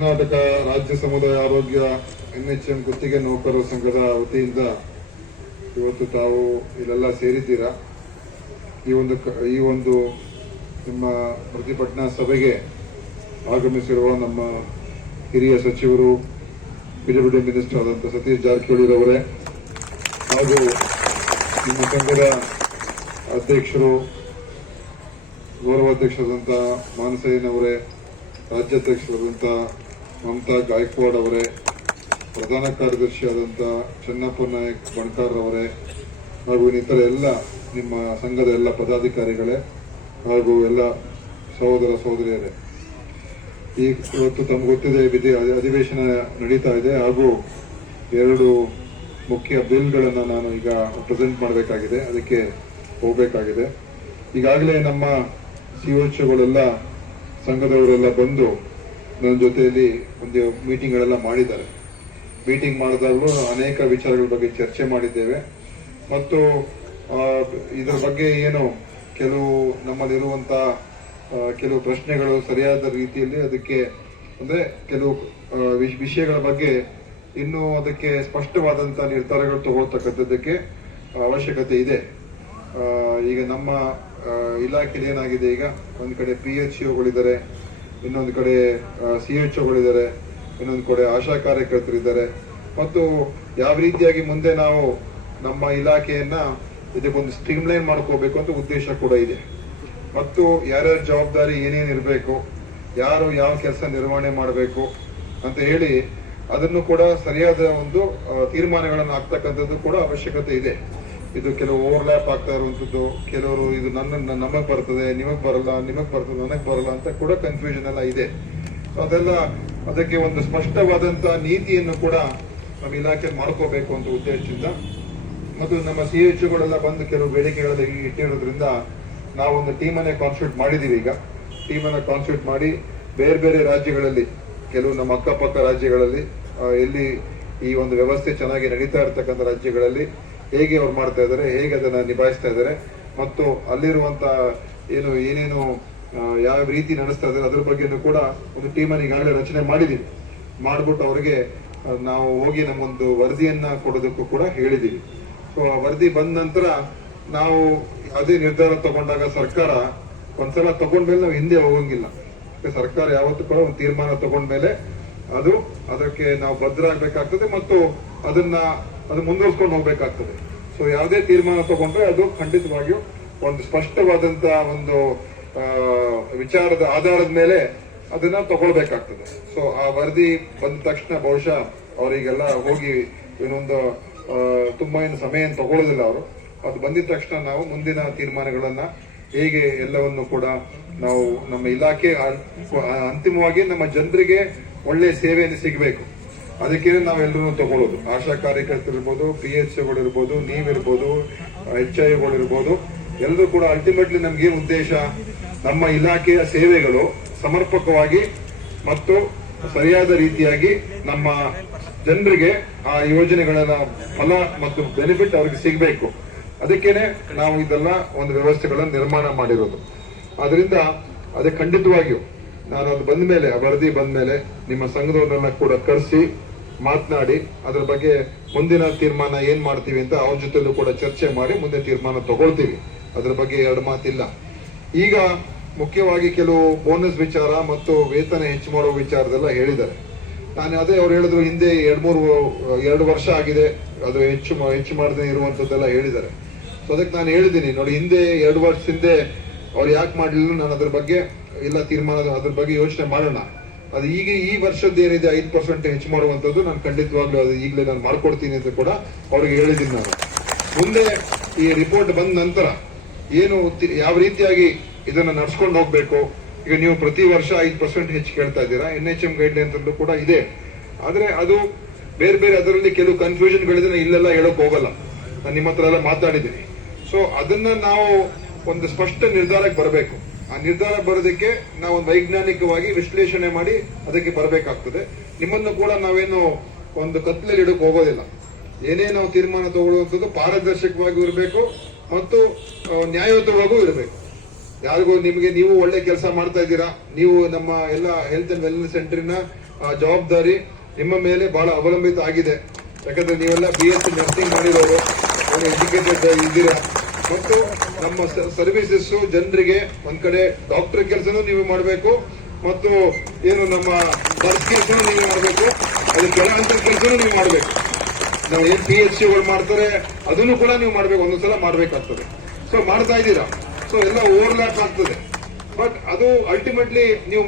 ಕರ್ನಾಟಕ ರಾಜ್ಯ ಸಮುದಾಯ ಆರೋಗ್ಯ ಎನ್ಎಚ್ಎಂ ಗುತ್ತಿಗೆ ನೌಕರರ ಸಂಘದ ವತಿಯಿಂದ ಇವತ್ತು ತಾವು ಇಲ್ಲೆಲ್ಲ ಸೇರಿದ್ದೀರಾ? ಈ ಒಂದು ಈ ಒಂದು ನಿಮ್ಮ ಪ್ರತಿಭಟನಾ ಸಭೆಗೆ ಆಗಮಿಸಿರುವ ನಮ್ಮ ಹಿರಿಯ ಸಚಿವರು ಪಿಡಬ್ಲ್ಯೂಡಿ ಮಿನಿಸ್ಟರ್ ಆದಂಥ ಸತೀಶ್ ಜಾರಕಿಹೊಳಿ ಅವರೇ ಹಾಗೂ ನಿಮ್ಮ ಸಂಘದ ಅಧ್ಯಕ್ಷರು ಗೌರವಾಧ್ಯಕ್ಷರಾದಂಥ ಮಾನಸಯ್ಯನವರೇ ರಾಜ್ಯಾಧ್ಯಕ್ಷರಾದಂಥ ಮಮತಾ ಗಾಯಕ್ವಾಡ್ ಅವರೇ, ಪ್ರಧಾನ ಕಾರ್ಯದರ್ಶಿಯಾದಂಥ ಚೆನ್ನಪ್ಪ ನಾಯಕ್ ಬಣ್ಕಾರ್ ಅವರೇ, ಹಾಗೂ ಇನ್ನಿತರ ಎಲ್ಲ ನಿಮ್ಮ ಸಂಘದ ಎಲ್ಲ ಪದಾಧಿಕಾರಿಗಳೇ, ಹಾಗೂ ಎಲ್ಲ ಸಹೋದರ ಸಹೋದರಿಯರೇ. ಈ ಇವತ್ತು ತಮ್ಗೆ ಗೊತ್ತಿದೆ ವಿಧಿ ಅಧಿವೇಶನ ನಡೀತಾ ಇದೆ, ಹಾಗೂ ಎರಡು ಮುಖ್ಯ ಬಿಲ್ಗಳನ್ನು ನಾನು ಈಗ ಪ್ರೆಸೆಂಟ್ ಮಾಡಬೇಕಾಗಿದೆ, ಅದಕ್ಕೆ ಹೋಗಬೇಕಾಗಿದೆ. ಈಗಾಗಲೇ ನಮ್ಮ ಸಿಒಚ್ಗಳೆಲ್ಲ ಸಂಘದವರೆಲ್ಲ ಬಂದು ನನ್ನ ಜೊತೆಯಲ್ಲಿ ಒಂದು ಮೀಟಿಂಗ್ಗಳೆಲ್ಲ ಮಾಡಿದ್ದಾರೆ. ಮೀಟಿಂಗ್ ಮಾಡಿದಾಗಲೂ ಅನೇಕ ವಿಚಾರಗಳ ಬಗ್ಗೆ ಚರ್ಚೆ ಮಾಡಿದ್ದೇವೆ. ಮತ್ತು ಇದರ ಬಗ್ಗೆ ಏನು ಕೆಲವು ನಮ್ಮಲ್ಲಿರುವಂತ ಕೆಲವು ಪ್ರಶ್ನೆಗಳು ಸರಿಯಾದ ರೀತಿಯಲ್ಲಿ ಅದಕ್ಕೆ ಅಂದ್ರೆ ಕೆಲವು ವಿಷ್- ವಿಷಯಗಳ ಬಗ್ಗೆ ಇನ್ನೂ ಅದಕ್ಕೆ ಸ್ಪಷ್ಟವಾದಂತ ನಿರ್ಧಾರಗಳು ತಗೊಳ್ತಕ್ಕಂಥದ್ದಕ್ಕೆ ಅವಶ್ಯಕತೆ ಇದೆ. ಈಗ ನಮ್ಮ ಇಲಾಖೆಯಲ್ಲಿ ಏನಾಗಿದೆ ಈಗ? ಒಂದು ಕಡೆ ಪಿ ಎಚ್ ಗಳಿದ್ದಾರೆ ಇನ್ನೊಂದು ಕಡೆ ಸಿ ಎಚ್ ಒಗಳಿದ್ದಾರೆ ಇನ್ನೊಂದು ಕಡೆ ಆಶಾ ಕಾರ್ಯಕರ್ತರಿದ್ದಾರೆ. ಮತ್ತು ಯಾವ ರೀತಿಯಾಗಿ ಮುಂದೆ ನಾವು ನಮ್ಮ ಇಲಾಖೆಯನ್ನ ಇದಕ್ಕೊಂದು ಸ್ಟ್ರೀಮ್ಲೈನ್ ಮಾಡ್ಕೋಬೇಕು ಅಂತ ಉದ್ದೇಶ ಕೂಡ ಇದೆ. ಮತ್ತು ಯಾರ್ಯಾರ ಜವಾಬ್ದಾರಿ ಏನೇನು ಇರಬೇಕು, ಯಾರು ಯಾವ ಕೆಲಸ ನಿರ್ವಹಣೆ ಮಾಡಬೇಕು ಅಂತ ಹೇಳಿ ಅದನ್ನು ಕೂಡ ಸರಿಯಾದ ಒಂದು ತೀರ್ಮಾನಗಳನ್ನು ಆಗ್ತಕ್ಕಂಥದ್ದು ಕೂಡ ಅವಶ್ಯಕತೆ ಇದೆ. ಇದು ಕೆಲವು ಓವರ್ಲ್ಯಾಪ್ ಆಗ್ತಾ ಇರುವಂತದ್ದು, ಕೆಲವರು ಇದು ನನ್ನ ನಮಗೆ ಬರ್ತದೆ, ನಿಮಗೆ ಬರಲ್ಲ, ನಿಮಗೆ ಬರ್ತದೆ, ನನಗೆ ಬರಲ್ಲ ಅಂತ ಕೂಡ ಕನ್ಫ್ಯೂಷನ್ ಎಲ್ಲ ಇದೆ. ಸೊ ಅದೆಲ್ಲ ಅದಕ್ಕೆ ಒಂದು ಸ್ಪಷ್ಟವಾದಂತ ನೀತಿಯನ್ನು ಕೂಡ ನಮ್ಮ ಇಲಾಖೆ ಮಾಡ್ಕೋಬೇಕು ಅಂತ ಉದ್ದೇಶದಿಂದ ಮತ್ತು ನಮ್ಮ ಸಿ ಎಚ್ ಗಳೆಲ್ಲ ಬಂದು ಕೆಲವು ಬೇಡಿಕೆಗಳಲ್ಲಿ ಇಲ್ಲಿ ಇಟ್ಟಿರೋದ್ರಿಂದ ನಾವೊಂದು ಟೀಮನ್ನೇ ಕಾನ್ಸ್ಟಿಟ್ಯೂಟ್ ಮಾಡಿದೀವಿ ಈಗ. ಟೀಮನ್ನು ಕಾನ್ಸ್ಟಿಟ್ಯೂಟ್ ಮಾಡಿ ಬೇರೆ ಬೇರೆ ರಾಜ್ಯಗಳಲ್ಲಿ, ಕೆಲವು ನಮ್ಮ ಅಕ್ಕಪಕ್ಕ ರಾಜ್ಯಗಳಲ್ಲಿ ಎಲ್ಲಿ ಈ ಒಂದು ವ್ಯವಸ್ಥೆ ಚೆನ್ನಾಗಿ ನಡೀತಾ ಇರತಕ್ಕಂಥ ರಾಜ್ಯಗಳಲ್ಲಿ ಹೇಗೆ ಅವ್ರು ಮಾಡ್ತಾ ಇದ್ದಾರೆ, ಹೇಗೆ ಅದನ್ನ ನಿಭಾಯಿಸ್ತಾ ಇದ್ದಾರೆ, ಮತ್ತು ಅಲ್ಲಿರುವಂತ ಏನು, ಏನೇನು ಯಾವ ರೀತಿ ನಡೆಸ್ತಾ ಇದ್ದಾರೆ, ಅದ್ರ ಬಗ್ಗೆನೂ ಕೂಡ ಒಂದು ಟೀಮನ್ನು ಈಗಾಗಲೇ ರಚನೆ ಮಾಡಿದೀವಿ ಮಾಡ್ಬಿಟ್ಟು ಅವರಿಗೆ ನಾವು ಹೋಗಿ ನಮ್ಮೊಂದು ವರದಿಯನ್ನ ಕೊಡೋದಕ್ಕೂ ಕೂಡ ಹೇಳಿದೀವಿ ಸೊ ಆ ವರದಿ ಬಂದ ನಂತರ ನಾವು ಅದೇ ನಿರ್ಧಾರ ತಗೊಂಡಾಗ ಸರ್ಕಾರ ಒಂದ್ಸಲ ತಗೊಂಡ್ಮೇಲೆ ನಾವು ಹಿಂದೆ ಹೋಗಂಗಿಲ್ಲ. ಸರ್ಕಾರ ಯಾವತ್ತೂ ಕೂಡ ಒಂದು ತೀರ್ಮಾನ ತಗೊಂಡ್ಮೇಲೆ ಅದು ಅದಕ್ಕೆ ನಾವು ಭದ್ರ ಬದ್ಧರಾಗಬೇಕಾಗ್ತದೆ ಮತ್ತು ಅದನ್ನ ಅದು ಮುಂದುವರಿಸ್ಕೊಂಡು ಹೋಗ್ಬೇಕಾಗ್ತದೆ. ಸೊ ಯಾವುದೇ ತೀರ್ಮಾನ ತಗೊಂಡ್ರೆ ಅದು ಖಂಡಿತವಾಗಿಯೂ ಒಂದು ಸ್ಪಷ್ಟವಾದಂತ ಒಂದು ವಿಚಾರದ ಆಧಾರದ ಮೇಲೆ ಅದನ್ನ ತಗೊಳ್ಬೇಕಾಗ್ತದೆ. ಸೊ ಆ ವರದಿ ಬಂದ ತಕ್ಷಣ ಬಹುಶಃ ಅವರಿಗೆಲ್ಲ ಹೋಗಿ ಇನ್ನೊಂದು ತುಂಬಾ ಏನು ಸಮಯ ಏನು ತಗೊಳ್ಳೋದಿಲ್ಲ ಅವರು. ಅದು ಬಂದಿದ ತಕ್ಷಣ ನಾವು ಮುಂದಿನ ತೀರ್ಮಾನಗಳನ್ನ ಹೇಗೆ ಎಲ್ಲವನ್ನು ಕೂಡ ನಾವು ನಮ್ಮ ಇಲಾಖೆ ಅಂತಿಮವಾಗಿ ನಮ್ಮ ಜನರಿಗೆ ಒಳ್ಳೆ ಸೇವೆಯನ್ನು ಸಿಗಬೇಕು. ಅದಕ್ಕೆ ನಾವೆಲ್ಲರೂ ತಗೊಳ್ಳೋದು. ಆಶಾ ಕಾರ್ಯಕರ್ತರಿರ್ಬೋದು ಪಿ ಎಚ್ ಇರ್ಬೋದು ನೀವಿರ್ಬೋದು ಎಚ್ ಐ ಇರ್ಬೋದು, ಎಲ್ಲರೂ ಕೂಡ ಅಲ್ಟಿಮೇಟ್ಲಿ ನಮ್ಗೆ ಏನ್ ಉದ್ದೇಶ? ನಮ್ಮ ಇಲಾಖೆಯ ಸೇವೆಗಳು ಸಮರ್ಪಕವಾಗಿ ಮತ್ತು ಸರಿಯಾದ ರೀತಿಯಾಗಿ ನಮ್ಮ ಜನರಿಗೆ ಆ ಯೋಜನೆಗಳನ್ನ ಫಲ ಮತ್ತು ಬೆನಿಫಿಟ್ ಅವ್ರಿಗೆ ಸಿಗಬೇಕು. ಅದಕ್ಕೇನೆ ನಾವು ಇದೆಲ್ಲ ಒಂದು ವ್ಯವಸ್ಥೆಗಳನ್ನು ನಿರ್ಮಾಣ ಮಾಡಿರೋದು. ಅದರಿಂದ ಅದೇ ಖಂಡಿತವಾಗಿಯೂ ನಾನು ಅದು ಬಂದ ಮೇಲೆ ವರದಿ ಬಂದ ಮೇಲೆ ನಿಮ್ಮ ಸಂಘದವ್ರನ್ನೆಲ್ಲ ಕೂಡ ಕರೆಸಿ ಮಾತನಾಡಿ, ಅದರ ಬಗ್ಗೆ ಮುಂದಿನ ತೀರ್ಮಾನ ಏನ್ ಮಾಡ್ತೀವಿ ಅಂತ ಅವ್ರ ಜೊತೆಲೂ ಕೂಡ ಚರ್ಚೆ ಮಾಡಿ ಮುಂದೆ ತೀರ್ಮಾನ ತಗೊಳ್ತೀವಿ. ಅದ್ರ ಬಗ್ಗೆ ಎರಡು ಮಾತಿಲ್ಲ. ಈಗ ಮುಖ್ಯವಾಗಿ ಕೆಲವು ಬೋನಸ್ ವಿಚಾರ ಮತ್ತು ವೇತನ ಹೆಚ್ಚು ಮಾಡುವ ವಿಚಾರದೆಲ್ಲ ಹೇಳಿದ್ದಾರೆ. ನಾನು ಅದೇ ಅವ್ರು ಹೇಳಿದ್ರು ಹಿಂದೆ ಎರಡ್ ಮೂರು, ಎರಡು ವರ್ಷ ಆಗಿದೆ, ಅದು ಹೆಚ್ಚು ಹೆಚ್ಚು ಮಾಡದೆ ಇರುವಂತದ್ದೆಲ್ಲ ಹೇಳಿದ್ದಾರೆ. ಸೊ ಅದಕ್ಕೆ ನಾನು ಹೇಳಿದ್ದೀನಿ, ನೋಡಿ ಹಿಂದೆ ಎರಡು ವರ್ಷ ಹಿಂದೆ ಅವ್ರು ಯಾಕೆ ಮಾಡಲಿಲ್ಲ ನಾನು ಅದ್ರ ಬಗ್ಗೆ ಎಲ್ಲ ತೀರ್ಮಾನ ಅದ್ರ ಬಗ್ಗೆ ಯೋಚನೆ ಮಾಡೋಣ. ಅದು ಈಗ ಈ ವರ್ಷದ ಏನಿದೆ ಐದು ಪರ್ಸೆಂಟ್ ಹೆಚ್ಚು ಮಾಡುವಂತದ್ದು ನಾನು ಖಂಡಿತವಾಗ್ಲೂ ಅದು ಈಗಲೇ ನಾನು ಮಾಡ್ಕೊಡ್ತೀನಿ ಅಂತ ಕೂಡ ಅವ್ರಿಗೆ ಹೇಳಿದ್ದೀನಿ ನಾನು. ಮುಂದೆ ಈ ರಿಪೋರ್ಟ್ ಬಂದ ನಂತರ ಏನು ಯಾವ ರೀತಿಯಾಗಿ ಇದನ್ನ ನಡ್ಸ್ಕೊಂಡು ಹೋಗ್ಬೇಕು? ಈಗ ನೀವು ಪ್ರತಿ ವರ್ಷ ಐದು ಪರ್ಸೆಂಟ್ ಹೆಚ್ಚು ಕೇಳ್ತಾ ಇದ್ದೀರಾ? ಎನ್ ಎಚ್ ಎಂ ಗೈಡ್ ಅಂತಲೂ ಕೂಡ ಇದೆ. ಆದ್ರೆ ಅದು ಬೇರೆ ಬೇರೆ ಅದರಲ್ಲಿ ಕೆಲವು ಕನ್ಫ್ಯೂಷನ್ ಗಳಿದ್ರೆ ಇಲ್ಲೆಲ್ಲ ಹೇಳಕ್ ಹೋಗಲ್ಲ. ನಾನು ನಿಮ್ಮ ಹತ್ರ ಎಲ್ಲ ಮಾತಾಡಿದ್ದೀನಿ. ಸೊ ಅದನ್ನ ನಾವು ಒಂದು ಸ್ಪಷ್ಟ ನಿರ್ಧಾರಕ್ಕೆ ಬರಬೇಕು. ಆ ನಿರ್ಧಾರ ಬರೋದಕ್ಕೆ ನಾವು ವೈಜ್ಞಾನಿಕವಾಗಿ ವಿಶ್ಲೇಷಣೆ ಮಾಡಿ ಅದಕ್ಕೆ ಬರಬೇಕಾಗ್ತದೆ. ನಿಮ್ಮನ್ನು ಕೂಡ ನಾವೇನು ಒಂದು ಕತ್ಲಲ್ಲಿ ಇಡಕ್ಕೆ ಹೋಗೋದಿಲ್ಲ. ಏನೇ ನಾವು ತೀರ್ಮಾನ ತಗೊಳ್ಳುವಂಥದ್ದು ಪಾರದರ್ಶಕವಾಗಿ ಇರಬೇಕು ಮತ್ತು ನ್ಯಾಯಯುತವಾಗೂ ಇರಬೇಕು. ಯಾರಿಗೂ ನಿಮಗೆ ನೀವು ಒಳ್ಳೆ ಕೆಲಸ ಮಾಡ್ತಾ ಇದ್ದೀರಾ, ನೀವು ನಮ್ಮ ಎಲ್ಲ ಹೆಲ್ತ್ ಅಂಡ್ ವೆಲ್ನೆಸ್ ಸೆಂಟರ್ನ ಜವಾಬ್ದಾರಿ ನಿಮ್ಮ ಮೇಲೆ ಬಹಳ ಅವಲಂಬಿತ ಆಗಿದೆ. ಯಾಕಂದ್ರೆ ನೀವೆಲ್ಲ ಬಿ ಎಸ್ ಸಿ ನರ್ಸಿಂಗ್ ಮಾಡಿರೋರು ಎಜುಕೇಟೆಡ್ ಇದ್ದೀರಾ? ಮತ್ತು ನಮ್ಮ ಸರ್ವಿಸಸ್ ಜನರಿಗೆ ಒಂದ್ ಕಡೆ ಡಾಕ್ಟರ್ ಕೆಲಸನೂ ನೀವು ಮಾಡಬೇಕು ಮತ್ತು ಏನು ನಮ್ಮ ಬರ್ಸ್ ಕೆಲಸನೂ ನೀವು ಮಾಡಬೇಕು, ಅದು ಕೆಳಹಂತರ ಕೆಲಸನೂ ನೀವು ಮಾಡಬೇಕು. ನಾವು ಏನ್ ಪಿ ಎಚ್ ಸಿಗಳು ಮಾಡ್ತಾರೆ, ಅದನ್ನು ಕೂಡ ನೀವು ಮಾಡ್ಬೇಕು ಒಂದೊಂದ್ಸಲ ಮಾಡಬೇಕಾಗ್ತದೆ. ಸೊ ಮಾಡ್ತಾ ಇದ್ದೀರಾ? ಸೊ ಎಲ್ಲ ಓವರ್ಲ್ಯಾಪ್ ಆಗ್ತದೆ. ಬಟ್ ಅದು ಅಲ್ಟಿಮೇಟ್ಲಿ ನೀವು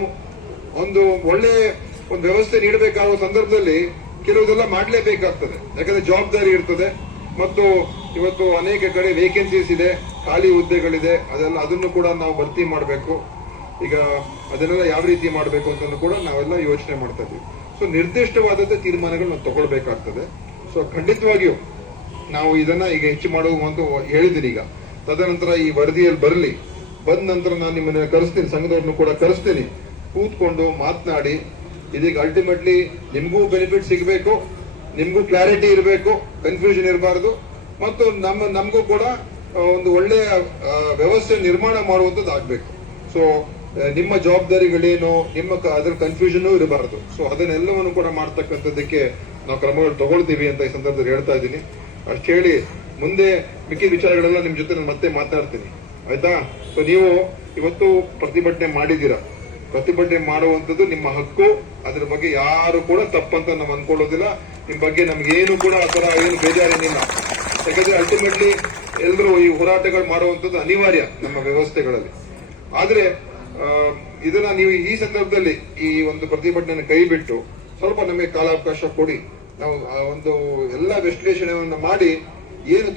ಒಂದು ಒಳ್ಳೆ ಒಂದು ವ್ಯವಸ್ಥೆ ನೀಡಬೇಕಾಗುವ ಸಂದರ್ಭದಲ್ಲಿ ಕೆಲವುದೆಲ್ಲ ಮಾಡಲೇಬೇಕಾಗ್ತದೆ. ಯಾಕಂದ್ರೆ ಜವಾಬ್ದಾರಿ ಇರ್ತದೆ. ಮತ್ತು ಇವತ್ತು ಅನೇಕ ಕಡೆ ವೇಕೆನ್ಸೀಸ್ ಇದೆ. ಖಾಲಿ ಹುದ್ದೆಗಳಿದೆ, ಅದೆಲ್ಲ, ಅದನ್ನು ಕೂಡ ನಾವು ಭರ್ತಿ ಮಾಡಬೇಕು. ಈಗ ಅದನ್ನೆಲ್ಲ ಯಾವ ರೀತಿ ಮಾಡಬೇಕು ಅಂತ ಕೂಡ ನಾವೆಲ್ಲ ಯೋಚನೆ ಮಾಡ್ತಾ ಇದ್ದೀವಿ. ಸೊ ನಿರ್ದಿಷ್ಟವಾದಂಥ ತೀರ್ಮಾನಗಳು ನಾವು ತಗೊಳ್ಬೇಕಾಗ್ತದೆ. ಸೊ ಖಂಡಿತವಾಗಿಯೂ ನಾವು ಇದನ್ನ ಈಗ ಹೆಚ್ಚು ಮಾಡುವ ಅಂತ ಹೇಳಿದ್ದೀನಿ ಈಗ. ತದನಂತರ ಈ ವರದಿಯಲ್ಲಿ ಬರಲಿ. ಬಂದ ನಂತರ ನಾನು ನಿಮ್ಮನ್ನ ಕರೆಸ್ತೀನಿ, ಸಂಘದವ್ರನ್ನು ಕೂಡ ಕರೆಸ್ತೀನಿ. ಕೂತ್ಕೊಂಡು ಮಾತನಾಡಿ. ಇದೀಗ ಅಲ್ಟಿಮೇಟ್ಲಿ ನಿಮಗೂ ಬೆನಿಫಿಟ್ ಸಿಗಬೇಕು, ನಿಮಗೂ ಕ್ಲಾರಿಟಿ ಇರಬೇಕು ಕನ್ಫ್ಯೂಷನ್ ಇರಬಾರದು. ಮತ್ತು ನಮ್ಮ, ನಮಗೂ ಕೂಡ ಒಂದು ಒಳ್ಳೆಯ ವ್ಯವಸ್ಥೆ ನಿರ್ಮಾಣ ಮಾಡುವಂಥದ್ದು ಆಗ್ಬೇಕು. ಸೊ ನಿಮ್ಮ ಜವಾಬ್ದಾರಿಗಳೇನು, ನಿಮ್ಮ ಅದ್ರ ಕನ್ಫ್ಯೂಷನ್ ಇರಬಾರದು. ಸೊ ಅದನ್ನೆಲ್ಲವನ್ನು ಕೂಡ ಮಾಡ್ತಕ್ಕಂಥದ್ದಕ್ಕೆ ನಾವು ಕ್ರಮಗಳು ತಗೊಳ್ತೀವಿ ಅಂತ ಈ ಸಂದರ್ಭದಲ್ಲಿ ಹೇಳ್ತಾ ಇದ್ದೀನಿ. ಅಷ್ಟು ಹೇಳಿ, ಮುಂದೆ ಮಿಕ್ಕಿದ ವಿಚಾರಗಳೆಲ್ಲ ನಿಮ್ಮ ಜೊತೆ ನಾನು ಮತ್ತೆ ಮಾತಾಡ್ತೀನಿ. ಆಯ್ತಾ? ಸೊ ನೀವು ಇವತ್ತು ಪ್ರತಿಭಟನೆ ಮಾಡಿದ್ದೀರಾ? ಪ್ರತಿಭಟನೆ ಮಾಡುವಂಥದ್ದು ನಿಮ್ಮ ಹಕ್ಕು. ಅದ್ರ ಬಗ್ಗೆ ಯಾರು ಕೂಡ ತಪ್ಪಂತ ನಾವು ಅನ್ಕೊಳ್ಳೋದಿಲ್ಲ ನಿಮ್ಮ ಬಗ್ಗೆ ನಮ್ಗೇನು ಕೂಡ ಆತರ ಏನು ಬೇಜಾರೇನಿಲ್ಲ. ಯಾಕಂದ್ರೆ ಅಲ್ಟಿಮೇಟ್ಲಿ ಎಲ್ಲರೂ ಈ ಹೋರಾಟಗಳು ಮಾಡುವಂತದ್ದು ಅನಿವಾರ್ಯ ನಮ್ಮ ವ್ಯವಸ್ಥೆಗಳಲ್ಲಿ. ಆದ್ರೆ ಇದನ್ನ ನೀವು ಈ ಸಂದರ್ಭದಲ್ಲಿ ಈ ಒಂದು ಪ್ರತಿಭಟನೆ ಕೈ ಬಿಟ್ಟು ಸ್ವಲ್ಪ ನಮಗೆ ಕಾಲಾವಕಾಶ ಕೊಡಿ. ನಾವು ಒಂದು ಎಲ್ಲ ವಿಶ್ಲೇಷಣೆಯನ್ನು ಮಾಡಿ ಏನು